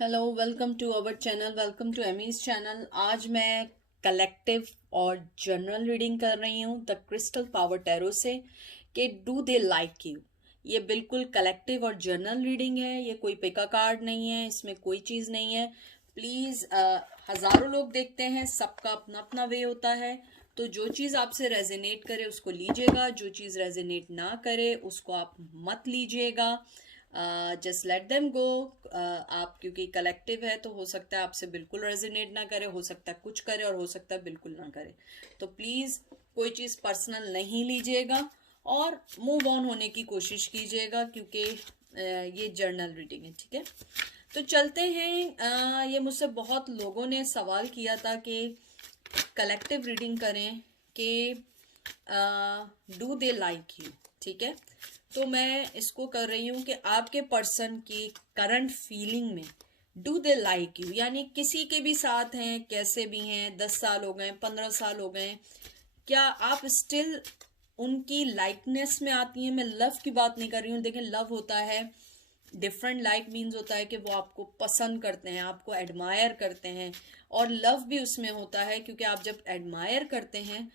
Hello, welcome to our channel, welcome to Amy's channel. आज मैं collective और general reading कर रही हूँ द क्रिस्टल पावर टैरो से कि डू दे लाइक यू। ये बिल्कुल कलेक्टिव और जनरल रीडिंग है, ये कोई पिका कार्ड नहीं है, इसमें कोई चीज़ नहीं है। प्लीज़, हज़ारों लोग देखते हैं, सबका अपना अपना वे होता है। तो जो चीज़ आपसे रेजोनेट करे उसको लीजिएगा, जो चीज़ रेजोनेट ना करे उसको आप मत लीजिएगा। Just let them go. आप क्योंकि कलेक्टिव है तो हो सकता है आपसे बिल्कुल रेजोनेट ना करे, हो सकता है कुछ करे और हो सकता है बिल्कुल ना करे। तो प्लीज कोई चीज पर्सनल नहीं लीजिएगा और मूव ऑन होने की कोशिश कीजिएगा, क्योंकि ये जर्नल रीडिंग है, ठीक है। तो चलते हैं। ये मुझसे बहुत लोगों ने सवाल किया था कि कलेक्टिव रीडिंग करें कि डू दे लाइक यू, ठीक है। तो मैं इसको कर रही हूँ कि आपके पर्सन की करंट फीलिंग में डू दे लाइक यू, यानी किसी के भी साथ हैं, कैसे भी हैं, 10 साल हो गए, 15 साल हो गए, क्या आप स्टिल उनकी लाइकनेस में आती हैं। मैं लव की बात नहीं कर रही हूँ। देखें, लव होता है डिफरेंट। लाइक मीन्स होता है कि वो आपको पसंद करते हैं, आपको एडमायर करते हैं, और लव भी उसमें होता है, क्योंकि आप जब एडमायर करते हैं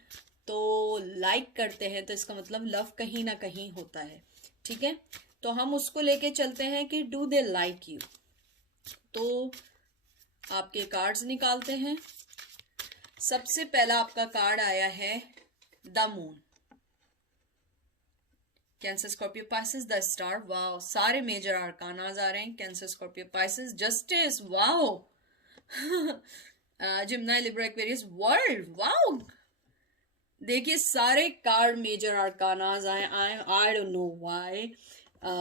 तो लाइक करते हैं, तो इसका मतलब लव कहीं ना कहीं होता है, ठीक है। तो हम उसको लेके चलते हैं कि डू दे लाइक यू। तो आपके कार्ड्स निकालते हैं। सबसे पहला आपका कार्ड आया है the Moon. Cancer, Scorpio, Pisces, the Star. Wow, सारे मेजर आर्कानाज आ रहे हैं। Cancer, Scorpio, Pisces, Justice, wow. Gemini, Libra, Aquarius, World, wow. देखिए, सारे कार्ड मेजर आर्कानाज आए। I don't know why.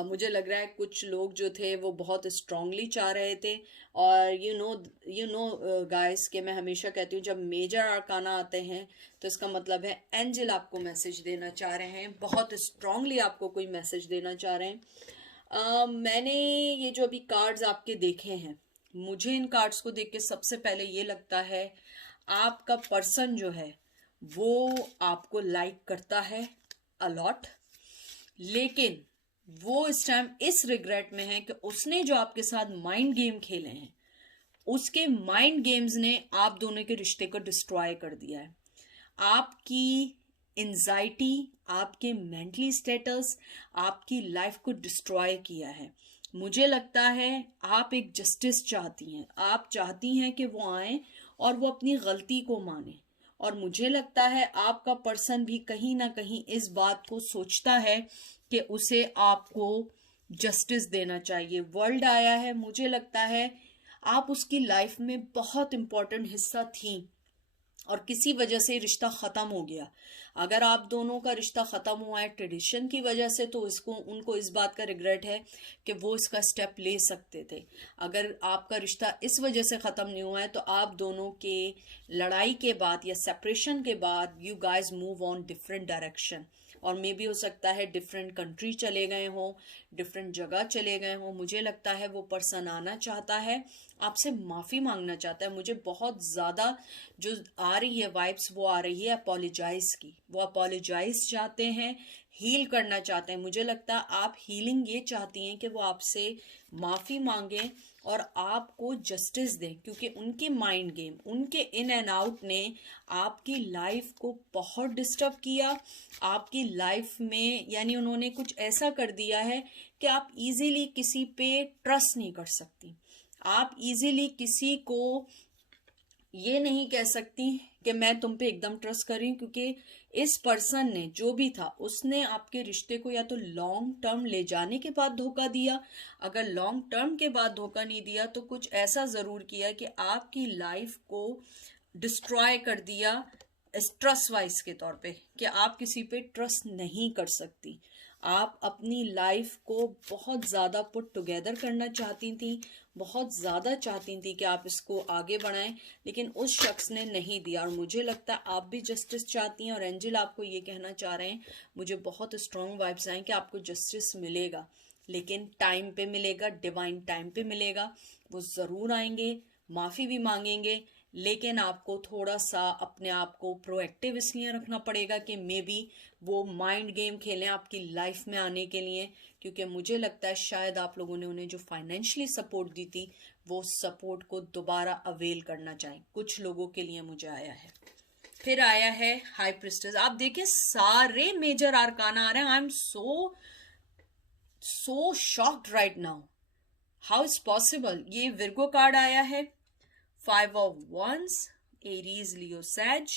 मुझे लग रहा है कुछ लोग जो थे वो बहुत स्ट्रांगली चाह रहे थे। और यू नो गाइस, कि मैं हमेशा कहती हूँ जब मेजर आर्काना आते हैं तो इसका मतलब है एंजल आपको मैसेज देना चाह रहे हैं, बहुत स्ट्रांगली आपको कोई मैसेज देना चाह रहे हैं। मैंने ये जो अभी कार्ड्स आपके देखे हैं, मुझे इन कार्ड्स को देख के सबसे पहले ये लगता है आपका पर्सन जो है वो आपको लाइक करता है अलॉट, लेकिन वो इस टाइम इस रिग्रेट में है कि उसने जो आपके साथ माइंड गेम खेले हैं, उसके माइंड गेम्स ने आप दोनों के रिश्ते को डिस्ट्रॉय कर दिया है। आपकी एंजाइटी, आपके मेंटली स्टेटस, आपकी लाइफ को डिस्ट्रॉय किया है। मुझे लगता है आप एक जस्टिस चाहती हैं, आप चाहती हैं कि वो आए और वो अपनी गलती को माने। और मुझे लगता है आपका पर्सन भी कहीं ना कहीं इस बात को सोचता है कि उसे आपको जस्टिस देना चाहिए। वर्ल्ड आया है, मुझे लगता है आप उसकी लाइफ में बहुत इंपॉर्टेंट हिस्सा थी और किसी वजह से रिश्ता खत्म हो गया। अगर आप दोनों का रिश्ता खत्म हुआ है ट्रेडिशन की वजह से, तो इसको उनको इस बात का रिग्रेट है कि वो इसका स्टेप ले सकते थे। अगर आपका रिश्ता इस वजह से खत्म नहीं हुआ है तो आप दोनों के लड़ाई के बाद या सेपरेशन के बाद you guys move on different direction. और मे भी हो सकता है डिफरेंट कंट्री चले गए हों, डिफरेंट जगह चले गए हों। मुझे लगता है वो पर्सन आना चाहता है, आपसे माफ़ी मांगना चाहता है। मुझे बहुत ज़्यादा जो आ रही है वाइब्स, वो आ रही है अपोलोजाइज की। वो अपोलोजाइज चाहते हैं, हील करना चाहते हैं। मुझे लगता है आप हीलिंग ये चाहती हैं कि वो आपसे माफ़ी मांगें और आपको जस्टिस दें, क्योंकि उनके माइंड गेम, उनके इन एंड आउट ने आपकी लाइफ को बहुत डिस्टर्ब किया। आपकी लाइफ में यानी उन्होंने कुछ ऐसा कर दिया है कि आप इजीली किसी पे ट्रस्ट नहीं कर सकती। आप इजीली किसी को ये नहीं कह सकती कि मैं तुम पे एकदम ट्रस्ट कर रही हूँ, क्योंकि इस पर्सन ने जो भी था उसने आपके रिश्ते को या तो लॉन्ग टर्म ले जाने के बाद धोखा दिया, अगर लॉन्ग टर्म के बाद धोखा नहीं दिया तो कुछ ऐसा ज़रूर किया कि आपकी लाइफ को डिस्ट्रॉय कर दिया स्ट्रेस वाइज के तौर पे, कि आप किसी पे ट्रस्ट नहीं कर सकती। आप अपनी लाइफ को बहुत ज़्यादा पुट टुगेदर करना चाहती थी, बहुत ज़्यादा चाहती थी कि आप इसको आगे बढ़ाएं, लेकिन उस शख्स ने नहीं दिया। और मुझे लगता है आप भी जस्टिस चाहती हैं और एंजल आपको ये कहना चाह रहे हैं, मुझे बहुत स्ट्रॉन्ग वाइब्स आए कि आपको जस्टिस मिलेगा, लेकिन टाइम पे मिलेगा, डिवाइन टाइम पे मिलेगा। वो ज़रूर आएंगे, माफ़ी भी मांगेंगे, लेकिन आपको थोड़ा सा अपने आप को प्रोएक्टिव इसलिए रखना पड़ेगा कि मे बी वो माइंड गेम खेलें आपकी लाइफ में आने के लिए, क्योंकि मुझे लगता है शायद आप लोगों ने उन्हें जो फाइनेंशियली सपोर्ट दी थी वो सपोर्ट को दोबारा अवेल करना चाहें। कुछ लोगों के लिए मुझे आया है। फिर आया है हाई प्रिस्टेस। आप देखिए सारे मेजर आर्काना आ रहे हैं। I am so shocked right now, how is possible. ये विर्गो कार्ड आया है, 5 of Wands, Aries, Leo, Sag,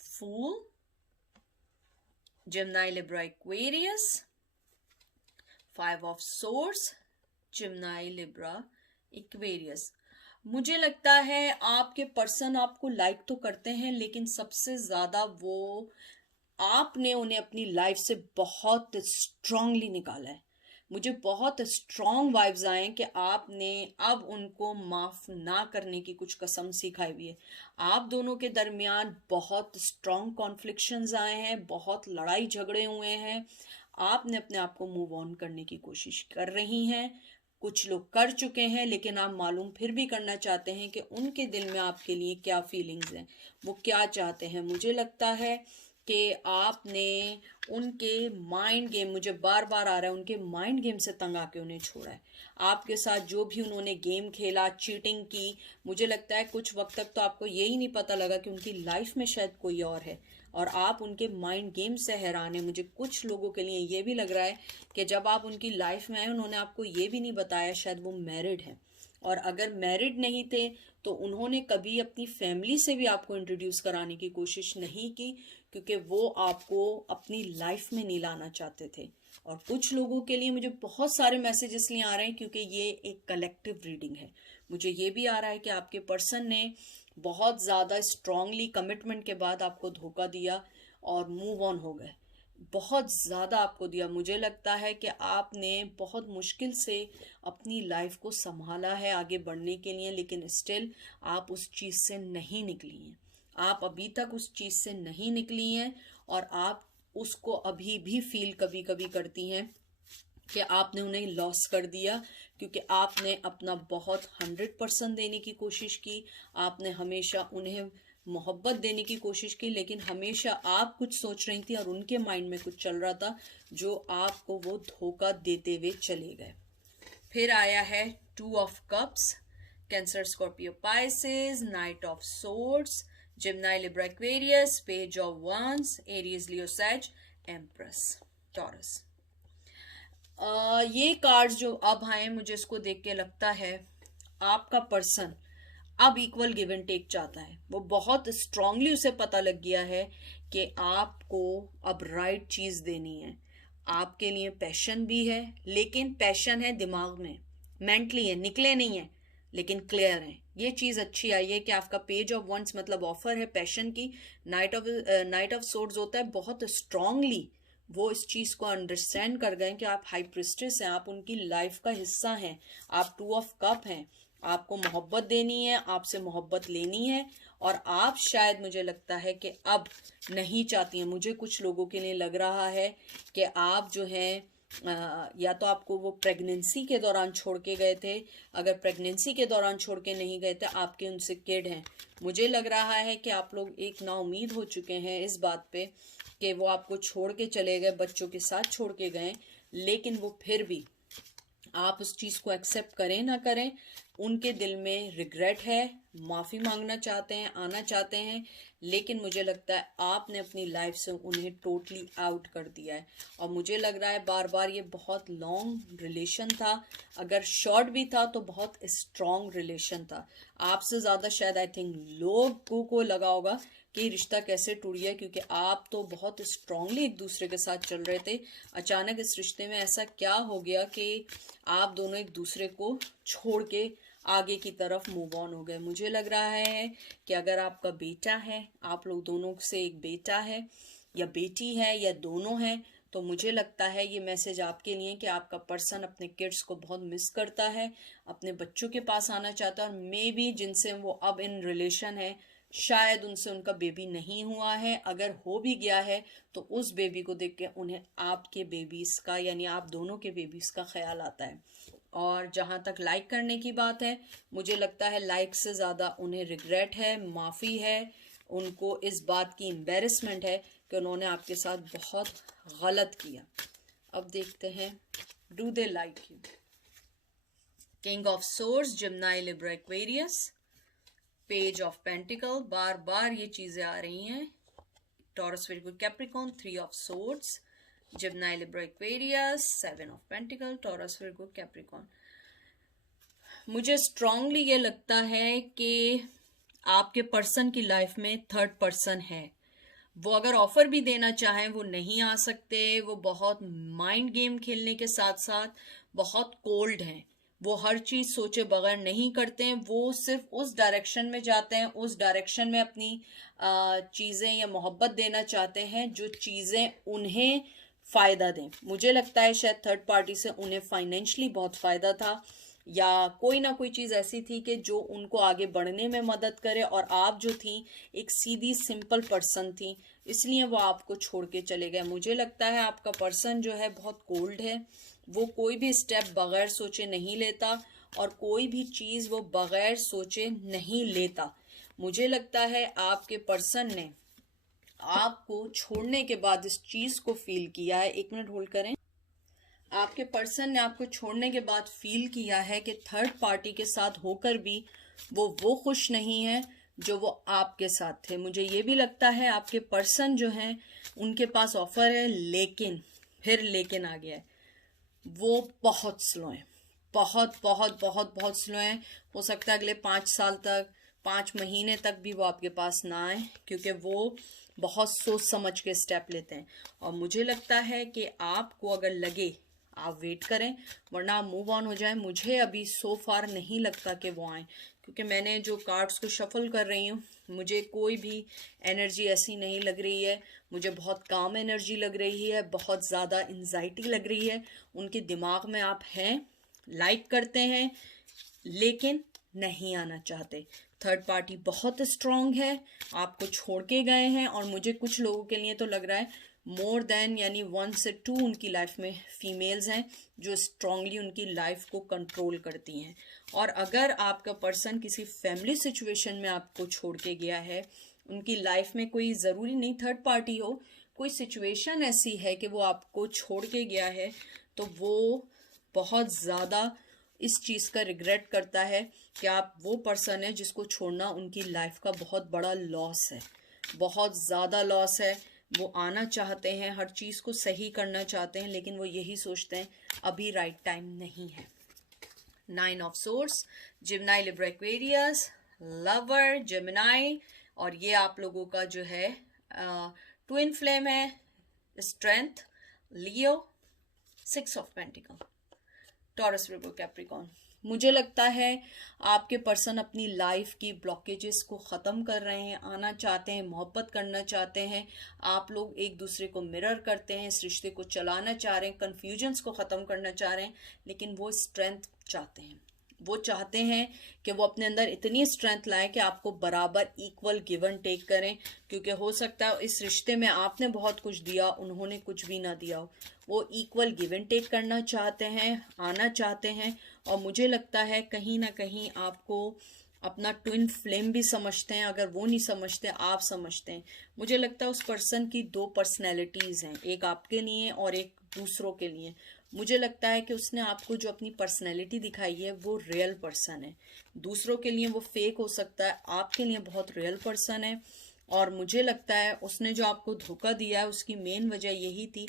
Fool, Gemini, Libra, Aquarius, 5 of Swords, Gemini, Libra, Aquarius। मुझे लगता है आपके पर्सन आपको लाइक तो करते हैं, लेकिन सबसे ज्यादा वो आपने उन्हें अपनी लाइफ से बहुत स्ट्रांगली निकाला है। मुझे बहुत स्ट्रॉन्ग वाइब्स आए कि आपने अब उनको माफ ना करने की कुछ कसम सिखाई हुई है। आप दोनों के दरमियान बहुत स्ट्रॉन्ग कॉन्फ्लिक्शंस आए हैं, बहुत लड़ाई झगड़े हुए हैं। आपने अपने आप को मूव ऑन करने की कोशिश कर रही हैं, कुछ लोग कर चुके हैं, लेकिन आप मालूम फिर भी करना चाहते हैं कि उनके दिल में आपके लिए क्या फीलिंग्स हैं, वो क्या चाहते हैं। मुझे लगता है कि आपने उनके माइंड गेम, मुझे बार बार आ रहा है, उनके माइंड गेम से तंग आके उन्हें छोड़ा है। आपके साथ जो भी उन्होंने गेम खेला, चीटिंग की, मुझे लगता है कुछ वक्त तक तो आपको यही नहीं पता लगा कि उनकी लाइफ में शायद कोई और है, और आप उनके माइंड गेम से हैरान है। मुझे कुछ लोगों के लिए ये भी लग रहा है कि जब आप उनकी लाइफ में आए उन्होंने आपको ये भी नहीं बताया शायद वो मैरिड है, और अगर मैरिड नहीं थे तो उन्होंने कभी अपनी फैमिली से भी आपको इंट्रोड्यूस कराने की कोशिश नहीं की, क्योंकि वो आपको अपनी लाइफ में नहीं लाना चाहते थे। और कुछ लोगों के लिए मुझे बहुत सारे मैसेज इसलिए आ रहे हैं क्योंकि ये एक कलेक्टिव रीडिंग है। मुझे ये भी आ रहा है कि आपके पर्सन ने बहुत ज़्यादा स्ट्रांगली कमिटमेंट के बाद आपको धोखा दिया और मूव ऑन हो गए, बहुत ज़्यादा आपको दिया। मुझे लगता है कि आपने बहुत मुश्किल से अपनी लाइफ को संभाला है आगे बढ़ने के लिए, लेकिन स्टिल आप उस चीज़ से नहीं निकली हैं। आप अभी तक उस चीज़ से नहीं निकली हैं, और आप उसको अभी भी फील कभी कभी करती हैं कि आपने उन्हें लॉस कर दिया, क्योंकि आपने अपना बहुत 100% देने की कोशिश की। आपने हमेशा उन्हें मोहब्बत देने की कोशिश की, लेकिन हमेशा आप कुछ सोच रही थी और उनके माइंड में कुछ चल रहा था जो आपको वो धोखा देते हुए चले गए। फिर आया है 2 of Cups, Cancer, Scorpio, Pisces, Knight of Swords, Gemini, Libra, Aquarius, page of wands, Aries, Leo, Sag, Empress, taurus. ये कार्ड्स जो अब आए, मुझे इसको देख के लगता है आपका पर्सन अब इक्वल गिव एंड टेक चाहता है। वो बहुत स्ट्रांगली उसे पता लग गया है कि आपको अब राइट चीज देनी है। आपके लिए पैशन भी है, लेकिन पैशन है दिमाग में, मेंटली है, निकले नहीं है, लेकिन क्लियर है। ये चीज अच्छी आई है कि आपका पेज ऑफ वंस मतलब ऑफर है पैशन की। नाइट ऑफ सोर्ड्स होता है बहुत स्ट्रांगली वो इस चीज को अंडरस्टैंड कर गए कि आप हाई प्रिस्टेस हैं, आप उनकी लाइफ का हिस्सा हैं, आप 2 of कप हैं। आपको मोहब्बत देनी है, आपसे मोहब्बत लेनी है, और आप शायद, मुझे लगता है कि अब नहीं चाहती हैं। मुझे कुछ लोगों के लिए लग रहा है कि आप जो हैं या तो आपको वो प्रेगनेंसी के दौरान छोड़ के गए थे, अगर प्रेगनेंसी के दौरान छोड़ के नहीं गए थे, आपके उनसे किड हैं। मुझे लग रहा है कि आप लोग एक नाउम्मीद हो चुके हैं इस बात पे कि वो आपको छोड़ के चले गए, बच्चों के साथ छोड़ के गए, लेकिन वो फिर भी आप उस चीज़ को एक्सेप्ट करें ना करें, उनके दिल में रिग्रेट है, माफ़ी मांगना चाहते हैं, आना चाहते हैं, लेकिन मुझे लगता है आपने अपनी लाइफ से उन्हें टोटली आउट कर दिया है। और मुझे लग रहा है बार बार ये बहुत लॉन्ग रिलेशन था, अगर शॉर्ट भी था तो बहुत स्ट्रॉन्ग रिलेशन था। आपसे ज़्यादा शायद आई थिंक लोगों को लगा होगा कि रिश्ता कैसे टूट गया, क्योंकि आप तो बहुत स्ट्रांगली एक दूसरे के साथ चल रहे थे। अचानक इस रिश्ते में ऐसा क्या हो गया कि आप दोनों एक दूसरे को छोड़ के आगे की तरफ मूव ऑन हो गए। मुझे लग रहा है कि अगर आपका बेटा है, आप लोग दोनों से एक बेटा है या बेटी है या दोनों हैं, तो मुझे लगता है ये मैसेज आपके लिए कि आपका पर्सन अपने किड्स को बहुत मिस करता है, अपने बच्चों के पास आना चाहता है, और मे बी जिनसे वो अब इन रिलेशन है शायद उनसे उनका बेबी नहीं हुआ है, अगर हो भी गया है तो उस बेबी को देख के उन्हें आपके बेबीज का, यानी आप दोनों के बेबीज का ख्याल आता है। और जहाँ तक लाइक करने की बात है, मुझे लगता है लाइक से ज़्यादा उन्हें रिग्रेट है, माफ़ी है, उनको इस बात की एम्बेरसमेंट है कि उन्होंने आपके साथ बहुत गलत किया। अब देखते हैं, do they like you. King of swords, Gemini, Libra, Aquarius, page of pentacle, बार बार ये चीज़ें आ रही हैं। Taurus, Virgo, Capricorn, three of swords, Gemini, Libra, Aquarius, seven of pentacle, Taurus, Virgo, Capricorn. मुझे स्ट्रांगली ये लगता है कि आपके पर्सन की लाइफ में थर्ड पर्सन है। वो अगर ऑफर भी देना चाहें वो नहीं आ सकते। वो बहुत माइंड गेम खेलने के साथ साथ बहुत कोल्ड हैं। वो हर चीज़ सोचे बगैर नहीं करते हैं। वो सिर्फ उस डायरेक्शन में जाते हैं, उस डायरेक्शन में अपनी चीज़ें या मोहब्बत देना चाहते हैं जो चीज़ें उन्हें फ़ायदा दें। मुझे लगता है शायद थर्ड पार्टी से उन्हें फाइनेंशली बहुत फ़ायदा था, या कोई ना कोई चीज़ ऐसी थी कि जो उनको आगे बढ़ने में मदद करे, और आप जो थी एक सीधी सिंपल पर्सन थी, इसलिए वो आपको छोड़ के चले गए। मुझे लगता है आपका पर्सन जो है बहुत कोल्ड है। वो कोई भी स्टेप बगैर सोचे नहीं लेता, और कोई भी चीज़ वो बगैर सोचे नहीं लेता। मुझे लगता है आपके पर्सन ने आपको छोड़ने के बाद इस चीज़ को फील किया है। एक मिनट होल्ड करें। आपके पर्सन ने आपको छोड़ने के बाद फील किया है कि थर्ड पार्टी के साथ होकर भी वो खुश नहीं है जो वो आपके साथ थे। मुझे ये भी लगता है आपके पर्सन जो हैं उनके पास ऑफर है, लेकिन फिर लेकिन आ गया है। वो बहुत स्लो हैं, बहुत बहुत बहुत बहुत स्लो हैं। हो सकता है अगले 5 साल तक, 5 महीने तक भी वो आपके पास ना आए, क्योंकि वो बहुत सोच समझ के स्टेप लेते हैं। और मुझे लगता है कि आपको अगर लगे आप वेट करें, वरना आप मूव ऑन हो जाएं। मुझे अभी सो फार नहीं लगता कि वो आए, क्योंकि मैंने जो कार्ड्स को शफल कर रही हूँ मुझे कोई भी एनर्जी ऐसी नहीं लग रही है। मुझे बहुत काम एनर्जी लग रही है, बहुत ज़्यादा एंजाइटी लग रही है। उनके दिमाग में आप हैं, लाइक करते हैं, लेकिन नहीं आना चाहते। थर्ड पार्टी बहुत स्ट्रांग है, आपको छोड़ के गए हैं। और मुझे कुछ लोगों के लिए तो लग रहा है मोर देन, यानी 1 से 2 उनकी लाइफ में फीमेल्स हैं जो स्ट्रांगली उनकी लाइफ को कंट्रोल करती हैं। और अगर आपका पर्सन किसी फैमिली सिचुएशन में आपको छोड़ के गया है, उनकी लाइफ में कोई ज़रूरी नहीं थर्ड पार्टी हो, कोई सिचुएशन ऐसी है कि वो आपको छोड़ के गया है, तो वो बहुत ज़्यादा इस चीज़ का रिग्रेट करता है कि आप वो पर्सन है जिसको छोड़ना उनकी लाइफ का बहुत बड़ा लॉस है, बहुत ज़्यादा लॉस है। वो आना चाहते हैं, हर चीज़ को सही करना चाहते हैं, लेकिन वो यही सोचते हैं अभी राइट टाइम नहीं है। 9 of swords, Gemini, Libra, Aquarius, lover, Gemini, और ये आप लोगों का जो है ट्विन फ्लेम है, strength, Leo, 6 of pentacle, Taurus, Virgo, Capricorn. मुझे लगता है आपके पर्सन अपनी लाइफ की ब्लॉकेजेस को ख़त्म कर रहे हैं, आना चाहते हैं, मोहब्बत करना चाहते हैं। आप लोग एक दूसरे को मिरर करते हैं, इस रिश्ते को चलाना चाह रहे हैं, कन्फ्यूजन्स को ख़त्म करना चाह रहे हैं, लेकिन वो स्ट्रेंथ चाहते हैं। वो चाहते हैं कि वो अपने अंदर इतनी स्ट्रेंथ लाएं कि आपको बराबर इक्वल गिव एंड टेक करें, क्योंकि हो सकता है इस रिश्ते में आपने बहुत कुछ दिया, उन्होंने कुछ भी ना दिया हो। वो इक्वल गिव एंड टेक करना चाहते हैं, आना चाहते हैं। और मुझे लगता है कहीं ना कहीं आपको अपना ट्विन फ्लेम भी समझते हैं। अगर वो नहीं समझते, आप समझते हैं। मुझे लगता है उस पर्सन की 2 पर्सनैलिटीज़ हैं, एक आपके लिए और एक दूसरों के लिए। मुझे लगता है कि उसने आपको जो अपनी पर्सनैलिटी दिखाई है वो रियल पर्सन है। दूसरों के लिए वो फेक हो सकता है, आपके लिए बहुत रियल पर्सन है। और मुझे लगता है उसने जो आपको धोखा दिया है उसकी मेन वजह यही थी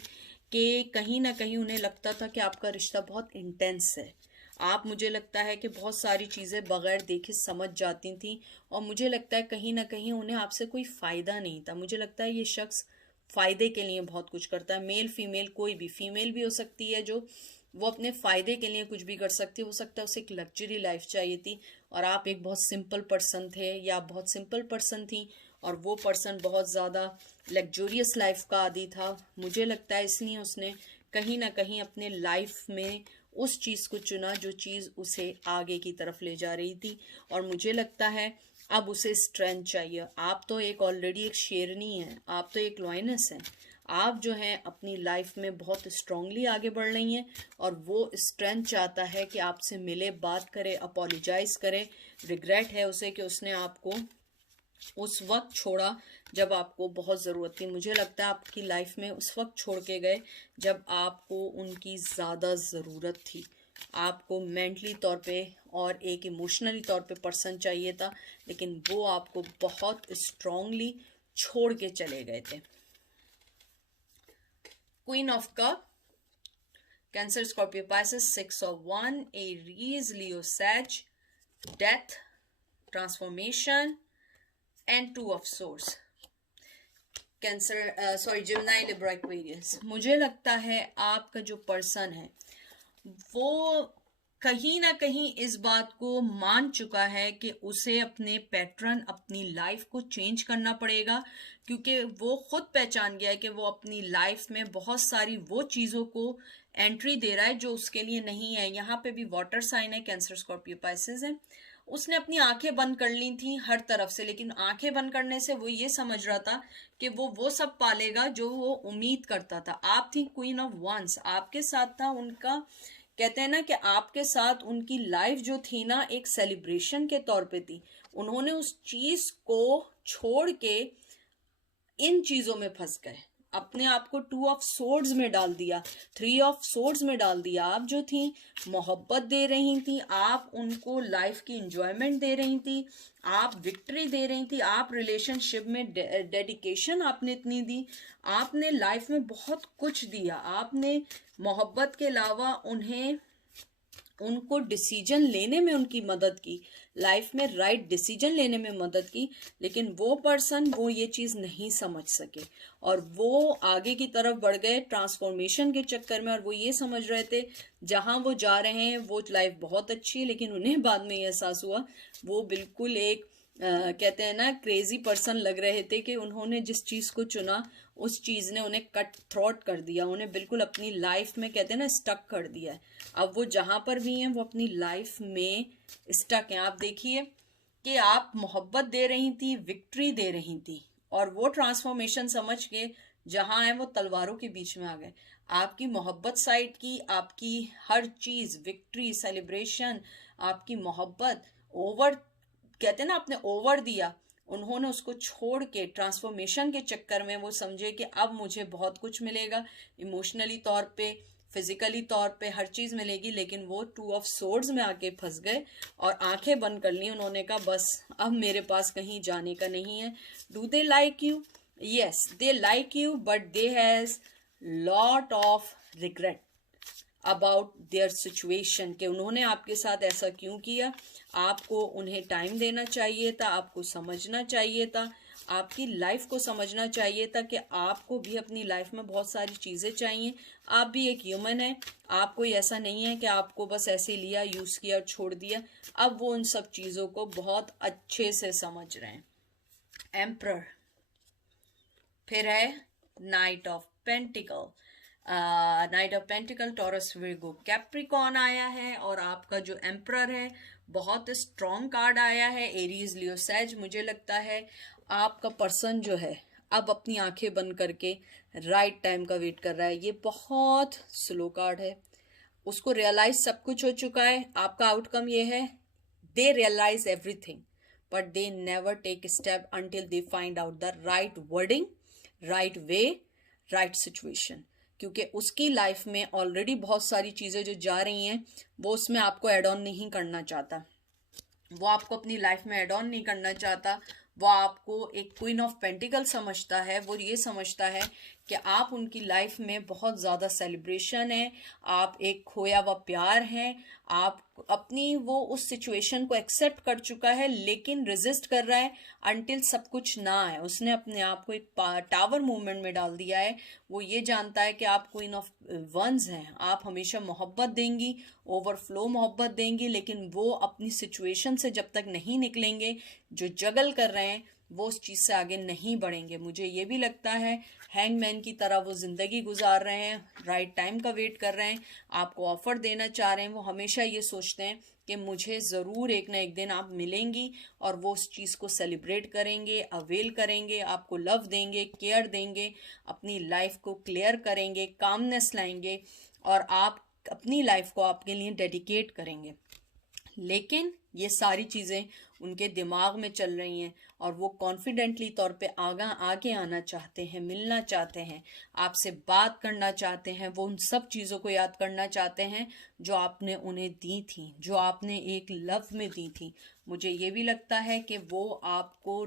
कि कहीं ना कहीं उन्हें लगता था कि आपका रिश्ता बहुत इंटेंस है। आप, मुझे लगता है कि बहुत सारी चीज़ें बगैर देखे समझ जाती थी, और मुझे लगता है कहीं ना कहीं उन्हें आपसे कोई फ़ायदा नहीं था। मुझे लगता है ये शख्स फ़ायदे के लिए बहुत कुछ करता है। मेल फीमेल कोई भी, फीमेल भी हो सकती है जो वो अपने फ़ायदे के लिए कुछ भी कर सकती है। हो सकता है उसे एक लग्जरी लाइफ चाहिए थी, और आप एक बहुत सिंपल पर्सन थे, या आप बहुत सिंपल पर्सन थी, और वो पर्सन बहुत ज़्यादा लग्जूरियस लाइफ का आदी था। मुझे लगता है इसलिए उसने कहीं ना कहीं अपने लाइफ में उस चीज़ को चुना जो चीज़ उसे आगे की तरफ ले जा रही थी। और मुझे लगता है अब उसे स्ट्रेंथ चाहिए। आप तो एक ऑलरेडी एक शेरनी है, आप तो एक लॉयनेस हैं, आप जो हैं अपनी लाइफ में बहुत स्ट्रांगली आगे बढ़ रही हैं, और वो स्ट्रेंथ चाहता है कि आपसे मिले, बात करे, अपोलोजाइज करे। रिग्रेट है उसे कि उसने आपको उस वक्त छोड़ा जब आपको बहुत ज़रूरत थी। मुझे लगता है आपकी लाइफ में उस वक्त छोड़ के गए जब आपको उनकी ज़्यादा ज़रूरत थी। आपको मेंटली तौर पे और एक इमोशनली तौर पे पर्सन चाहिए था, लेकिन वो आपको बहुत स्ट्रांगली छोड़ के चले गए थे। Queen of cup, Cancer, Scorpio, Pisces, 6 of wand, Aries, Leo, सैज, death, transformation and 2 of swords. Cancer, Gemini, Libra, Aquarius. मुझे लगता है आपका जो पर्सन है वो कहीं ना कहीं इस बात को मान चुका है कि उसे अपने पैटर्न, अपनी लाइफ को चेंज करना पड़ेगा, क्योंकि वो खुद पहचान गया है कि वो अपनी लाइफ में बहुत सारी वो चीज़ों को एंट्री दे रहा है जो उसके लिए नहीं है। यहाँ पे भी वाटर साइन है, कैंसर, स्कॉर्पियो, पाइसेस है। उसने अपनी आंखें बंद कर ली थी हर तरफ से, लेकिन आंखें बंद करने से वो ये समझ रहा था कि वो सब पालेगा जो वो उम्मीद करता था। आप थी क्वीन ऑफ वंस, आपके साथ था उनका, कहते हैं ना कि आपके साथ उनकी लाइफ जो थी ना एक सेलिब्रेशन के तौर पे थी। उन्होंने उस चीज को छोड़ के इन चीजों में फंस गए, अपने आप को 2 ऑफ सोर्ड्स में डाल दिया, 3 ऑफ सोर्ड्स में डाल दिया। आप जो थी मोहब्बत दे रही थी, आप उनको लाइफ की इंजॉयमेंट दे रही थी, आप विक्ट्री दे रही थी, आप रिलेशनशिप में डेडिकेशन आपने इतनी दी, आपने लाइफ में बहुत कुछ दिया, आपने मोहब्बत के अलावा उनको डिसीजन लेने में उनकी मदद की, लाइफ में राइट डिसीजन लेने में मदद की। लेकिन वो पर्सन वो ये चीज़ नहीं समझ सके और वो आगे की तरफ बढ़ गए ट्रांसफॉर्मेशन के चक्कर में। और वो ये समझ रहे थे जहां वो जा रहे हैं वो लाइफ बहुत अच्छी है, लेकिन उन्हें बाद में ये एहसास हुआ वो बिल्कुल एक कहते हैं ना क्रेजी पर्सन लग रहे थे कि उन्होंने जिस चीज़ को चुना उस चीज़ ने उन्हें कट थ्रॉट कर दिया, उन्हें बिल्कुल अपनी लाइफ में कहते हैं ना स्टक कर दिया है। अब वो जहां पर भी हैं वो अपनी लाइफ में स्टक हैं। आप देखिए कि आप मोहब्बत दे रही थी, विक्ट्री दे रही थी, और वो ट्रांसफॉर्मेशन समझ के जहां है वो तलवारों के बीच में आ गए। आपकी मोहब्बत साइड की, आपकी हर चीज, विक्ट्री, सेलिब्रेशन, आपकी मोहब्बत ओवर, कहते हैं ना आपने ओवर दिया, उन्होंने उसको छोड़ के ट्रांसफॉर्मेशन के चक्कर में वो समझे कि अब मुझे बहुत कुछ मिलेगा, इमोशनली तौर पे, फिजिकली तौर पे हर चीज मिलेगी। लेकिन वो 2 ऑफ सोर्ड्स में आके फंस गए और आंखें बंद कर ली। उन्होंने कहा बस अब मेरे पास कहीं जाने का नहीं है। Do they like you? Yes, they like you, but they has lot of regret about their situation, कि उन्होंने आपके साथ ऐसा क्यों किया। आपको उन्हें टाइम देना चाहिए था, आपको समझना चाहिए था, आपकी लाइफ को समझना चाहिए था कि आपको भी अपनी लाइफ में बहुत सारी चीज़ें चाहिए। आप भी एक ह्यूमन है, आप कोई ऐसा नहीं है कि आपको बस ऐसे लिया, यूज़ किया और छोड़ दिया। अब वो उन सब चीज़ों को बहुत अच्छे से समझ रहे हैं। एम्परर, फिर है night of pentacle. Night of pentacle, Taurus, Virgo, Capricorn आया है, और आपका जो एम्परर है बहुत स्ट्रॉन्ग कार्ड आया है, एरीज, लियो, सैज। मुझे लगता है आपका पर्सन जो है अब अपनी आंखें बंद करके राइट टाइम का वेट कर रहा है। ये बहुत स्लो कार्ड है, उसको रियलाइज सब कुछ हो चुका है। आपका आउटकम ये है, they realise everything but they never take step until they find out the right wording, right way, right situation. क्योंकि उसकी लाइफ में ऑलरेडी बहुत सारी चीज़ें जो जा रही हैं वो उसमें आपको एड ऑन नहीं करना चाहता, वो आपको अपनी लाइफ में एड ऑन नहीं करना चाहता। वो आपको एक क्वीन ऑफ पेंटिकल समझता है, वो ये समझता है कि आप उनकी लाइफ में बहुत ज़्यादा सेलिब्रेशन है, आप एक खोया हुआ प्यार हैं, आप अपनी वो उस सिचुएशन को एक्सेप्ट कर चुका है, लेकिन रेजिस्ट कर रहा है अंटिल सब कुछ ना आए। उसने अपने आप को एक टावर मूवमेंट में डाल दिया है। वो ये जानता है कि आप क्वीन ऑफ वंस हैं, आप हमेशा मोहब्बत देंगी, ओवरफ्लो मोहब्बत देंगी, लेकिन वो अपनी सिचुएशन से जब तक नहीं निकलेंगे, जो जगल कर रहे हैं वो उस चीज़ से आगे नहीं बढ़ेंगे। मुझे ये भी लगता है हैंगमैन की तरह वो ज़िंदगी गुजार रहे हैं, राइट टाइम का वेट कर रहे हैं, आपको ऑफर देना चाह रहे हैं। वो हमेशा ये सोचते हैं कि मुझे ज़रूर एक ना एक दिन आप मिलेंगी और वो उस चीज़ को सेलिब्रेट करेंगे, अवेल करेंगे, आपको लव देंगे, केयर देंगे, अपनी लाइफ को क्लियर करेंगे, कामनेस लाएंगे और आप अपनी लाइफ को आपके लिए डेडिकेट करेंगे। लेकिन ये सारी चीज़ें उनके दिमाग में चल रही हैं और वो कॉन्फिडेंटली तौर पे आगे आना चाहते हैं, मिलना चाहते हैं, आपसे बात करना चाहते हैं, वो उन सब चीज़ों को याद करना चाहते हैं जो आपने उन्हें दी थी, जो आपने एक लव में दी थी। मुझे ये भी लगता है कि वो आपको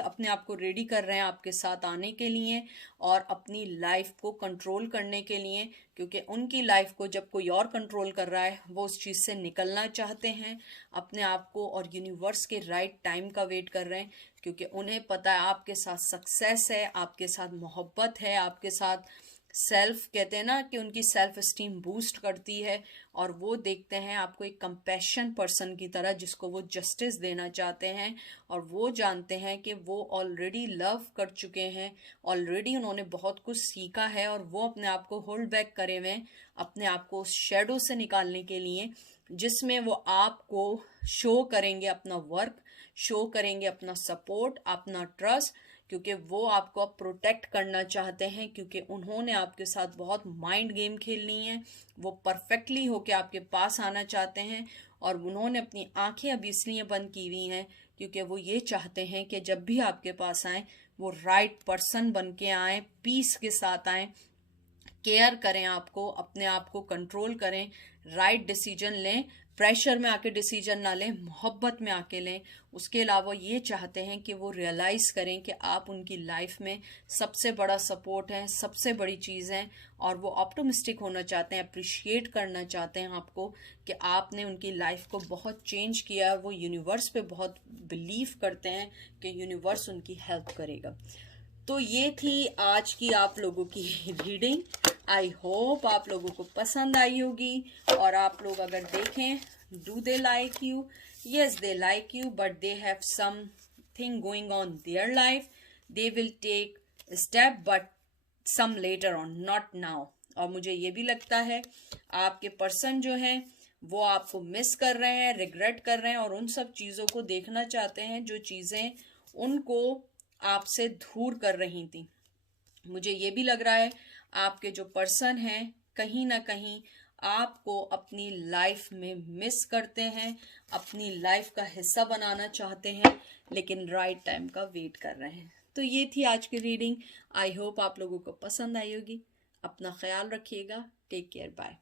अपने आप को रेडी कर रहे हैं आपके साथ आने के लिए और अपनी लाइफ को कंट्रोल करने के लिए, क्योंकि उनकी लाइफ को जब कोई और कंट्रोल कर रहा है वो उस चीज़ से निकलना चाहते हैं अपने आप को, और यूनिवर्स के राइट टाइम का वेट कर रहे हैं, क्योंकि उन्हें पता है आपके साथ सक्सेस है, आपके साथ मोहब्बत है, आपके साथ सेल्फ, कहते हैं ना कि उनकी सेल्फ एस्टीम बूस्ट करती है, और वो देखते हैं आपको एक कंपैशन पर्सन की तरह जिसको वो जस्टिस देना चाहते हैं, और वो जानते हैं कि वो ऑलरेडी लव कर चुके हैं, ऑलरेडी उन्होंने बहुत कुछ सीखा है, और वो अपने आप को होल्ड बैक करे हुए हैं अपने आप को उस शेडो से निकालने के लिए, जिसमें वो आपको शो करेंगे अपना वर्क, शो करेंगे अपना सपोर्ट, अपना ट्रस्ट, क्योंकि वो आपको अब प्रोटेक्ट करना चाहते हैं, क्योंकि उन्होंने आपके साथ बहुत माइंड गेम खेलनी है, वो परफेक्टली होके आपके पास आना चाहते हैं, और उन्होंने अपनी आंखें अभी इसलिए बंद की हुई हैं क्योंकि वो ये चाहते हैं कि जब भी आपके पास आए वो राइट पर्सन बन के आए, पीस के साथ आए, केयर करें आपको, अपने आप को कंट्रोल करें, राइट डिसीजन लें, प्रेशर में आके डिसीजन ना लें, मोहब्बत में आके लें। उसके अलावा ये चाहते हैं कि वो रियलाइज़ करें कि आप उनकी लाइफ में सबसे बड़ा सपोर्ट है, सबसे बड़ी चीज़ है, और वो ऑप्टिमिस्टिक होना चाहते हैं, अप्रिशिएट करना चाहते हैं आपको कि आपने उनकी लाइफ को बहुत चेंज किया, और वो यूनिवर्स पे बहुत बिलीव करते हैं कि यूनिवर्स उनकी हेल्प करेगा। तो ये थी आज की आप लोगों की रीडिंग। आई होप आप लोगों को पसंद आई होगी, और आप लोग अगर देखें, do they like you? Yes, they like you, but they have something going on their life, they will take step but some later on, not now. और मुझे ये भी लगता है आपके पर्सन जो हैं वो आपको मिस कर रहे हैं, रिग्रेट कर रहे हैं, और उन सब चीज़ों को देखना चाहते हैं जो चीज़ें उनको आपसे दूर कर रही थी। मुझे ये भी लग रहा है आपके जो पर्सन हैं कहीं ना कहीं आपको अपनी लाइफ में मिस करते हैं, अपनी लाइफ का हिस्सा बनाना चाहते हैं, लेकिन राइट टाइम का वेट कर रहे हैं। तो ये थी आज की रीडिंग। आई होप आप लोगों को पसंद आई होगी। अपना ख्याल रखिएगा। Take care, bye.